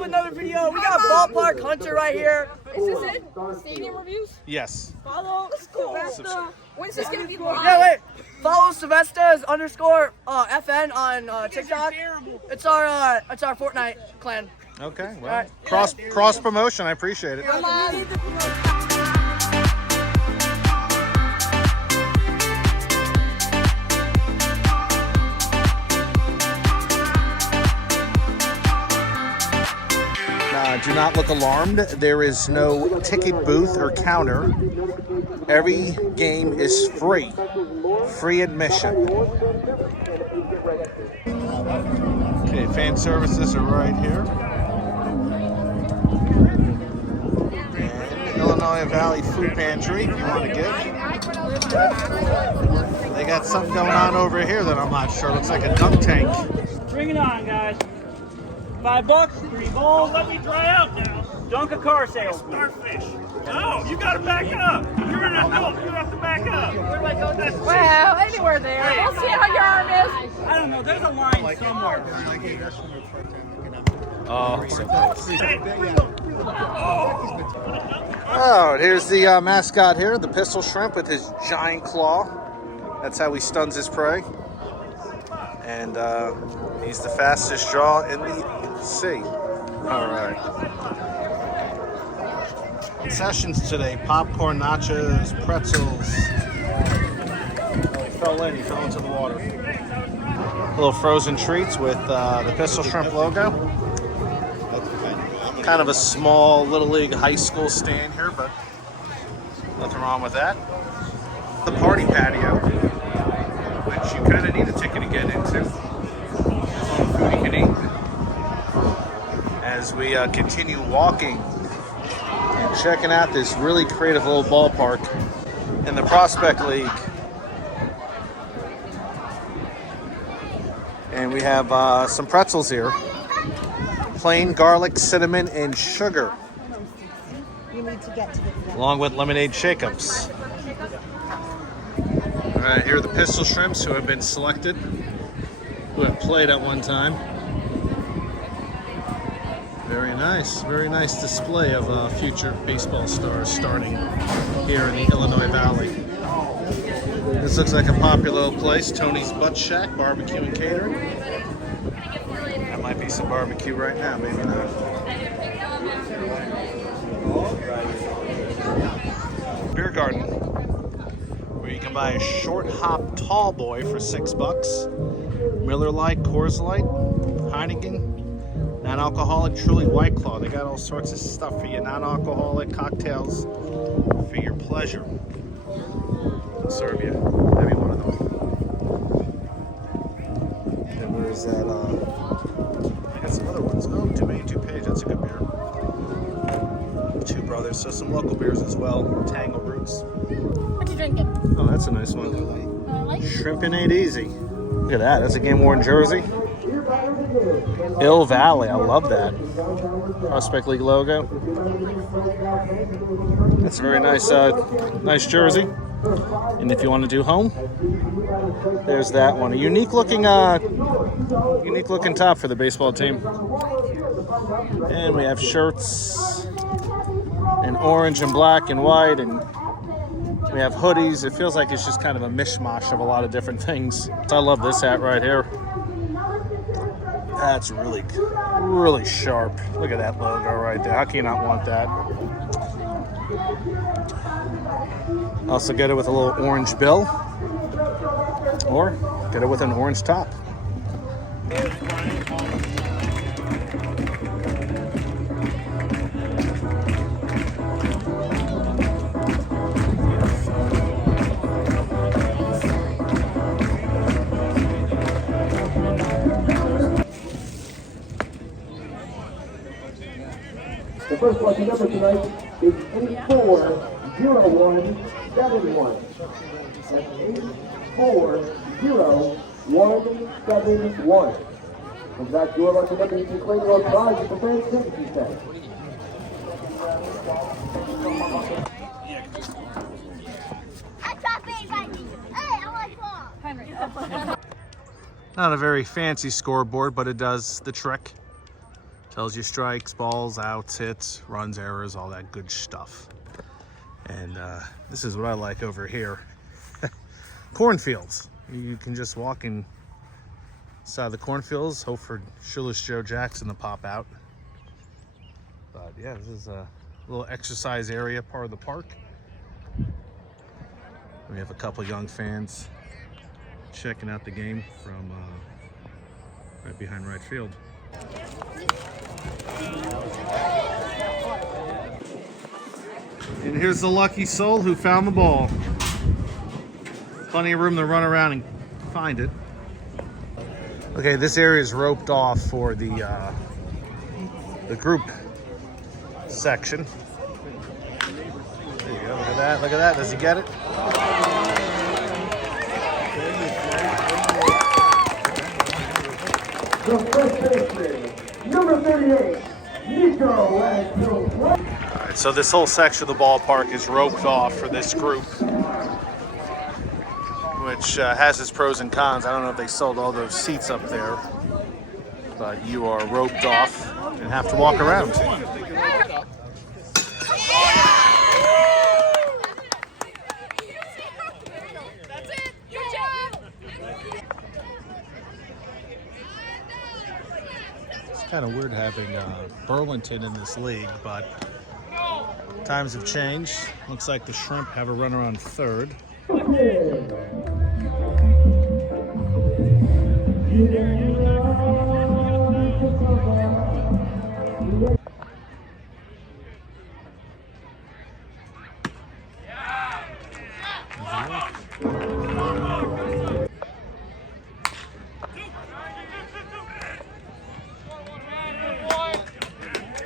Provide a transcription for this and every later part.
to another video. We got Ballpark Hunter right here. Is this it? Stadium reviews? Yes. Follow Sylvester. When's this gonna be live? Yeah, wait. Follow Sylvester _FN on TikTok. It's our Fortnite clan. Okay. Well, All right. cross promotion. I appreciate it. Come on. Do not look alarmed. There is no ticket booth or counter. Every game is free. Free admission. Okay, fan services are right here. And Illinois Valley Food Pantry, if you want to give. They got something going on over here that I'm not sure. Looks like a dunk tank. Bring it on, guys. $5, 3 balls. Let me dry out now. Dunk a car sale. Starfish. No, you gotta back up. You're an adult. You have to back up. Where do I go? Well, anywhere there. We'll see how your arm is. I don't know. There's a line somewhere. Oh, so close. Oh, here's the mascot here, the pistol shrimp with his giant claw. That's how he stuns his prey. And he's the fastest draw in the sea. All right. Sessions today: popcorn, nachos, pretzels. Oh, he fell into the water. Little frozen treats with the Pistol Shrimp logo. Kind of a small Little League high school stand here, but nothing wrong with that. The party patio, which you kind of need a ticket to get into. There's all the food you can eat. As we continue walking and checking out this really creative little ballpark in the Prospect League. And we have some pretzels here. Plain garlic, cinnamon, and sugar. You need to get to the Along with lemonade shake-ups. All right, here are the Pistol Shrimps who have been selected, who have played at one time. Very nice display of future baseball stars starting here in the Illinois Valley. This looks like a popular little place, Tony's Butt Shack, barbecue and catering. That might be some barbecue right now, maybe not. Beer garden, where you can buy a short hop tall boy for $6. Miller Lite, Coors Light, Heineken. Non-alcoholic, truly White Claw. They got all sorts of stuff for you. Non-alcoholic cocktails for your pleasure. They'll serve you. Maybe one of them. And where's that? I got some other ones. Oh, Too Many, 2 Page. That's a good beer. Two Brothers. So some local beers as well. Tangle Roots. What you drinking? Oh, that's a nice one. Shrimpin' Ain't Easy. Look at that. That's a game-worn jersey. Ill Valley, I love that. Prospect League logo. That's a very nice nice jersey. And if you want to do home, there's that one. A unique looking top for the baseball team. And we have shirts in orange and black and white, and we have hoodies. It feels like it's just kind of a mishmash of a lot of different things. So I love this hat right here. That's really sharp. Look at that logo right there. How can you not want that? Also get it with a little orange bill, or get it with an orange top. The first lucky number tonight is 840171. That's 840171. And that's your lucky number. You can claim your prize at the fan sympathy center. Not a very fancy scoreboard, but it does the trick. Tells you strikes, balls, outs, hits, runs, errors, all that good stuff. And this is what I like over here. Cornfields. You can just walk inside the cornfields, hope for Shoeless Joe Jackson to pop out. But yeah, this is a little exercise area, part of the park. We have a couple young fans checking out the game from right behind right field. And here's the lucky soul who found the ball. Plenty of room to run around and find it. Okay, this area is roped off for the group section. There you go, look at that, look at that. Does he get it? The first baseman, number 38, Nico. Alright, so this whole section of the ballpark is roped off for this group, which has its pros and cons. I don't know if they sold all those seats up there, but you are roped off and have to walk around. It's kind of weird having Burlington in this league, but times have changed. Looks like the Shrimp have a runner on third.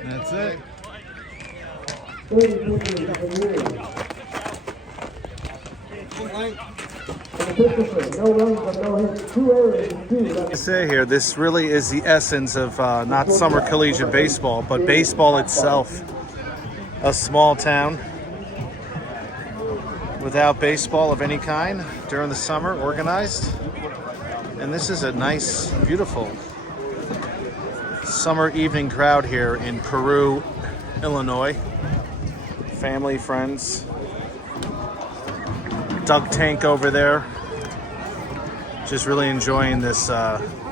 That's it. I say here, this really is the essence of not summer collegiate baseball, but baseball itself. A small town without baseball of any kind during the summer, organized. And this is a nice, beautiful summer evening crowd here in Peru, Illinois. Family, friends. Doug Tank over there. Just really enjoying this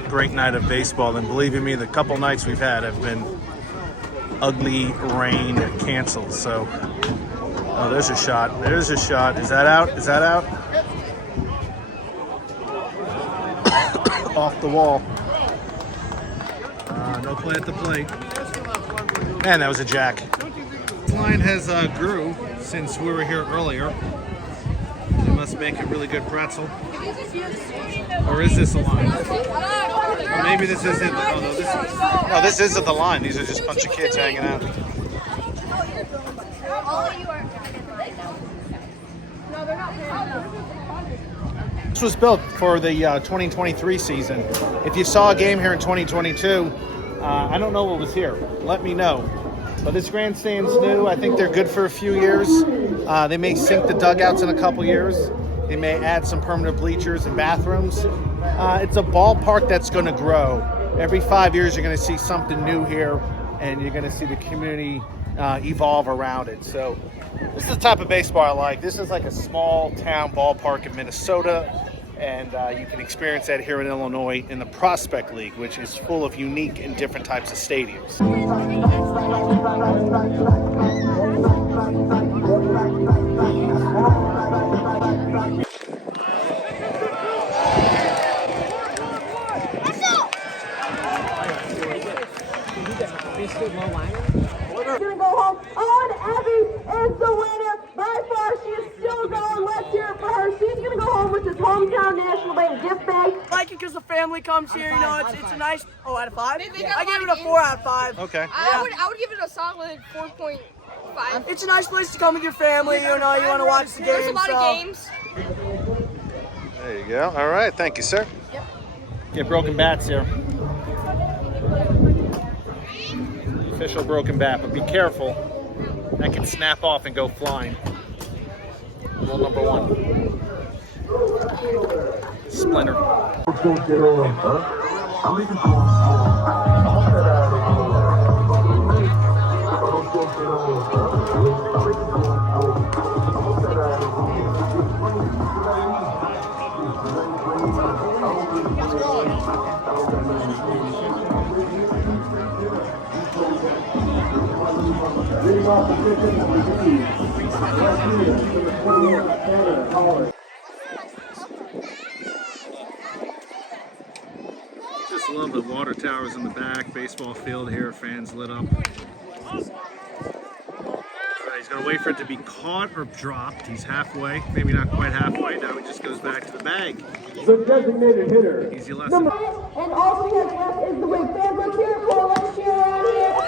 great night of baseball. And believe you me, the couple nights we've had have been ugly rain canceled. So, oh, there's a shot. There's a shot. Is that out? Is that out? Off the wall. No play at the plate. Man, that was a jack. This line has grew since we were here earlier. They must make a really good pretzel. Or is this a line? Or maybe this isn't. Oh, no, this isn't the line. These are just a bunch of kids hanging out. This was built for the 2023 season. If you saw a game here in 2022, I don't know what was here. Let me know. But this grandstand's new. I think they're good for a few years. They may sink the dugouts in a couple years. They may add some permanent bleachers and bathrooms. It's a ballpark that's going to grow. Every 5 years, you're going to see something new here, and you're going to see the community evolve around it. So this is the type of baseball I like. This is like a small town ballpark in Minnesota, and you can experience that here in Illinois in the Prospect League, which is full of unique and different types of stadiums. We're gonna go home. Oh, and Abby is the winner by far. She is still going. Let's hear it for her. She's gonna go home with this hometown National Bank gift bag. I like it because the family comes here. You know, it's a nice. Oh, out of 5. They got I a give lot it a of 4 out of 5. Okay. I would give it a solid 4.5. It's a nice place to come with your family. You know, you want to watch the game. There's a lot of games. There you go. All right. Thank you, sir. Yep. Get broken bats here. Official broken bat, but be careful. That can snap off and go flying. Rule number 1. Splinter. Leading off the position, number 3. Left fielder, number 21, Tanner Collins. Just love the water towers in the back, baseball field here, fans lit up. He's going to wait for it to be caught or dropped. He's halfway, maybe not quite halfway. Now he just goes back to the bag. The designated hitter. Easy lesson. And all she has left is the wing. Fans, let's hear it for let's cheer around here.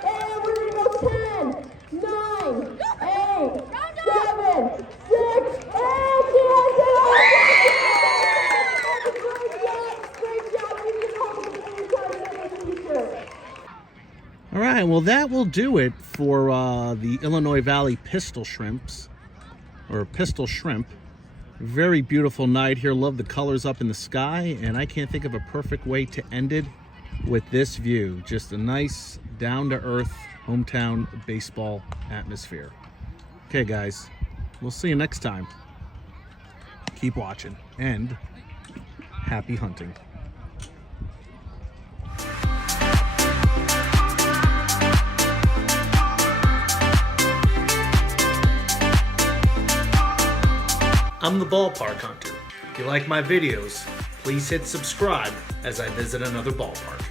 And we're going to go 10, 9, 8, 7, 6, and she has it all. Great job. She's going to hold the All right, well, that will do it for the Illinois Valley Pistol Shrimps, or Pistol Shrimp. Very beautiful night here. Love the colors up in the sky, and I can't think of a perfect way to end it with this view. Just a nice, down-to-earth, hometown baseball atmosphere. Okay, guys, we'll see you next time. Keep watching, and happy hunting. I'm the Ballpark Hunter. If you like my videos, please hit subscribe as I visit another ballpark.